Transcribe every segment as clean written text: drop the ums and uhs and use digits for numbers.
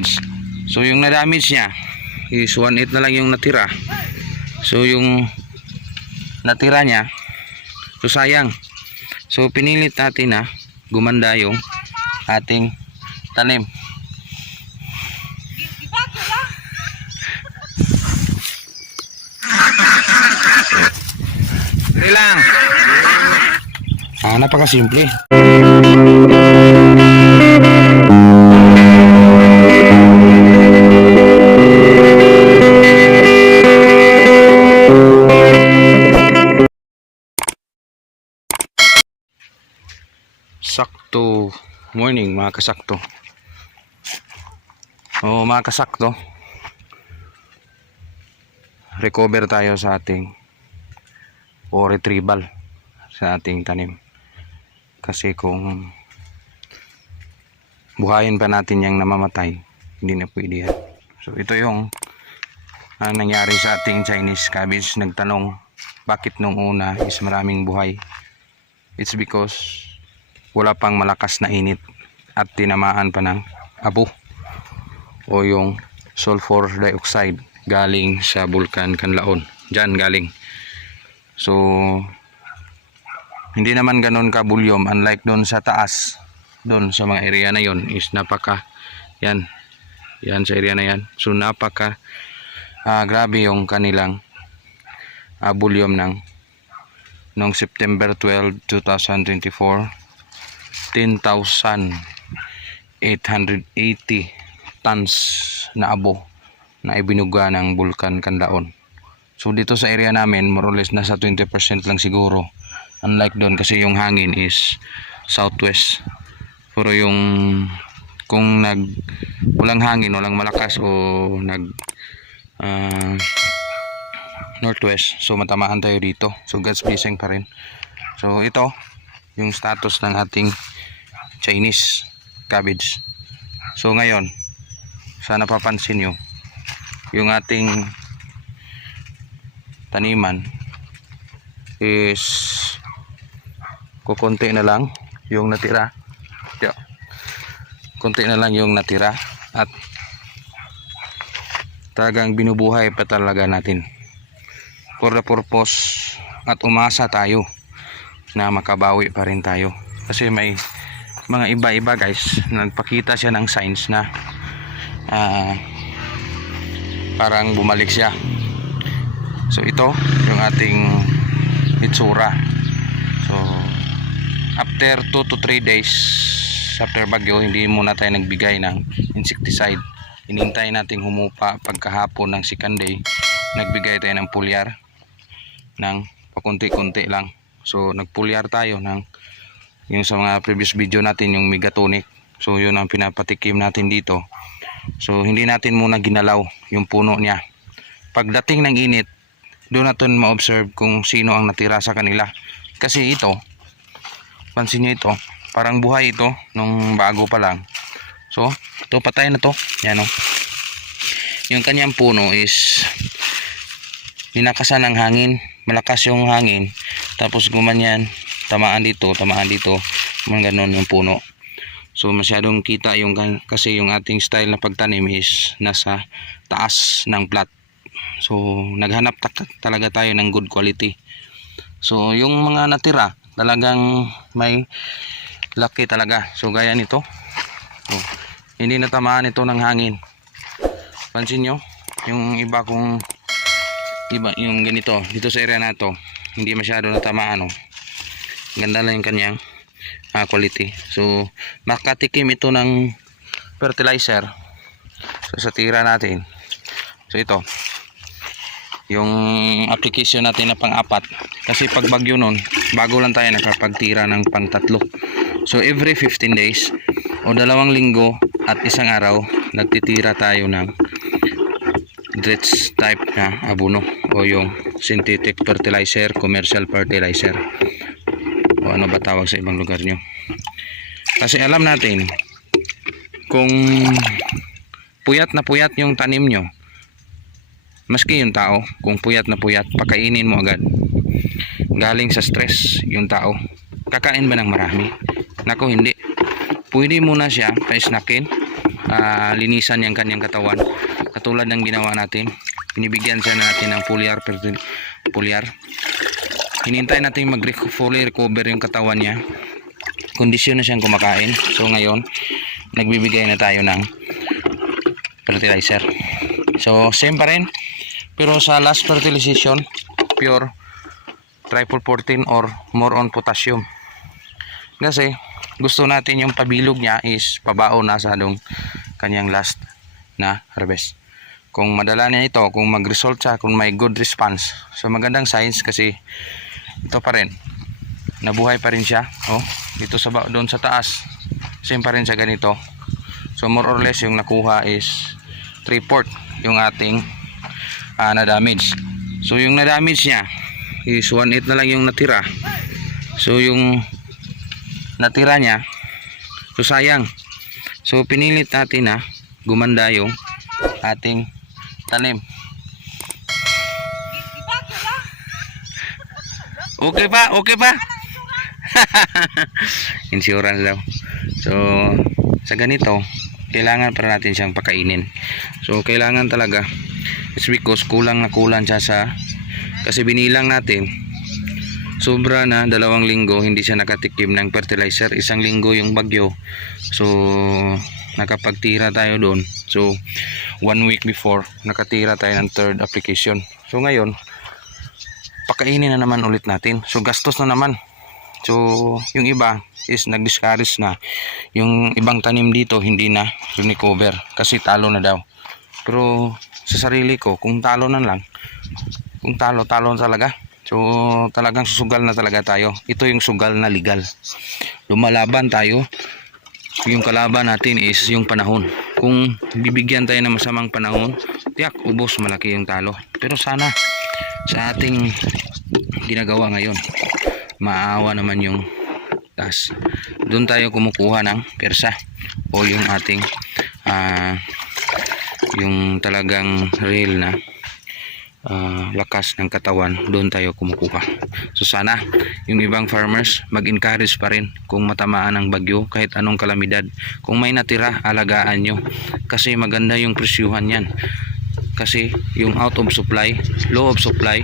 kapids. So yung na-damage niya is 1/8 na lang yung natira. So yung natira niya, so sayang. So pinilit natin na gumanda yung ating tanim. Dili lang. Napakasimple. Sakto morning mga kasakto. Mga kasakto, recover tayo sa ating retrieval sa ating tanim. Kasi kung buhayin pa natin yung namamatay, hindi na pwede yan. So ito yung nangyari sa ating Chinese cabbage. Nagtanong bakit nung una is maraming buhay. It's because wala pang malakas na init at tinamaan pa ng abo o yung sulfur dioxide galing sa Bulkan Kanlaon. Diyan galing. So hindi naman ganun ka bulyom, unlike doon sa taas, doon sa mga area na yon is napaka yan sa area na yan. So napaka grabe yung kanilang bulyom noong September 12, 2024. 10,880 tons na abo na ibinuga ng Bulkan Kanlaon. So dito sa area namin more or less nasa 20% lang siguro, unlike doon kasi yung hangin is southwest. Pero yung kung walang hangin, walang malakas o northwest, so matamaan tayo dito. So God's blessing pa rin. So ito yung status ng ating Chinese cabbage. So ngayon, sana papansin nyo yung ating taniman is kukunti na lang yung natira. Kunti na lang yung natira at talagang binubuhay pa talaga natin for the purpose at umasa tayo na makabawi pa rin tayo. Kasi may mga iba-iba guys, nagpakita siya ng signs na parang bumalik siya. So ito yung ating itsura. So after 2 to 3 days after bagyo, hindi muna tayo nagbigay ng insecticide. Hinintay nating humupa. Pagkahapon ng second day, nagbigay tayo ng pulyar ng pakunti-kunti lang. So nagpulyar tayo ng yung sa mga previous video natin, yung Megatonic. So yun ang pinapatikim natin dito. So hindi natin muna ginalaw yung puno niya. Pagdating ng init, doon natin ma-observe kung sino ang natira sa kanila. Kasi ito, pansin nyo ito, parang buhay ito nung bago pa lang. So ito, patay na to. Yan o. Yung kanyang puno is ninakasan ng hangin. Malakas yung hangin. Tapos gumanyan, tamaan dito, mga ganon yung puno. So masyadong kita yung, kasi yung ating style na pagtanim is nasa taas ng plat. So naghanap talaga tayo ng good quality. So yung mga natira talagang may laki talaga. So gaya nito, so, hindi natamaan ito ng hangin. Pansin nyo yung iba, kung iba yung ganito dito sa area na to, hindi masyado natamaan. Ganda lang yung kanyang quality. So makatikim ito ng fertilizer. So sa tira natin, so ito yung application natin na pang-apat. Kasi pag bagyo nun, bago lang tayo nakapagtira ng pang-3. So every 15 days o 2 linggo at 1 araw, nagtitira tayo ng dredge type na abono o yung synthetic fertilizer, commercial fertilizer, o ano ba tawag sa ibang lugar nyo. Kasi alam natin kung puyat na puyat yung tanim nyo, maski yung tao, kung puyat na puyat, pakainin mo agad. Galing sa stress yung tao, kakain ba ng marami? Nako, hindi. Pwede muna siya pa-snackin linisan yung kanyang katawan. Katulad ng ginawa natin, binibigyan siya natin ng foliar. Hinintay natin fully recover yung katawan niya. Kondisyon na siyang kumakain. So ngayon, nagbibigay na tayo ng fertilizer. So same pa rin, pero sa last fertilization, pure triple 14 or more on potassium. Kasi gusto natin yung pabilog niya is pabao na sa kanyang last na harvest. Kung madala niya ito, kung mag-result siya, kung may good response, so magandang signs kasi ito pa rin, nabuhay pa rin siya. Oh, dito sa doon sa taas, same pa rin siya ganito. So more or less yung nakuha is 3/4 yung ating na-damage. So yung na-damage niya is 1/8 na lang yung natira. So yung natira niya, so sayang. So pinilit natin na gumanda yung ating tanim. Okay pa. Insurance daw. So sa ganito, kailangan para natin siyang pakainin. So kailangan talaga, it's because kulang siya sa, kasi binilang natin sobra na 2 linggo hindi siya nakatikim ng fertilizer. 1 linggo yung bagyo, so nakapagtira tayo doon. So 1 week before, nakatira tayo ng 3rd application. So ngayon, pakainin na naman ulit natin. So gastos na naman. So yung iba is nag-discourage na. Yung ibang tanim dito hindi na recover kasi talo na daw. Pero sa sarili ko, kung talo na lang, kung talo talaga. So talagang susugal na talaga tayo. Ito yung sugal na legal. Lumalaban tayo. Yung kalaban natin is yung panahon. Kung bibigyan tayo ng masamang panahon, tiyak ubos, malaki yung talo. Pero sana sa ating ginagawa ngayon, maawa naman yung taas. Doon tayo kumukuha ng persa o yung ating yung talagang real na lakas ng katawan, doon tayo kumukuha. So sana yung ibang farmers mag-encourage pa rin kung matamaan ng bagyo, kahit anong kalamidad, kung may natira, alagaan nyo kasi maganda yung presyuhan yan. Kasi yung out of supply, low of supply,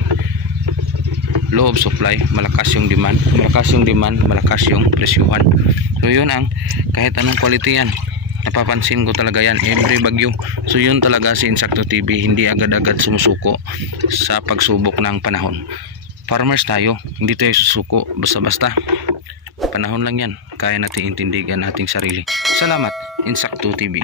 malakas yung demand, malakas yung presyuhan. So yun ang, kahit anong quality yan, napapansin ko talaga yan every bagyo. So yun talaga si Insakto TV, hindi agad-agad sumusuko sa pagsubok ng panahon. Farmers tayo, hindi tayo susuko basta-basta. Panahon lang yan, kaya natin intindihan ating sarili. Salamat, Insakto TV.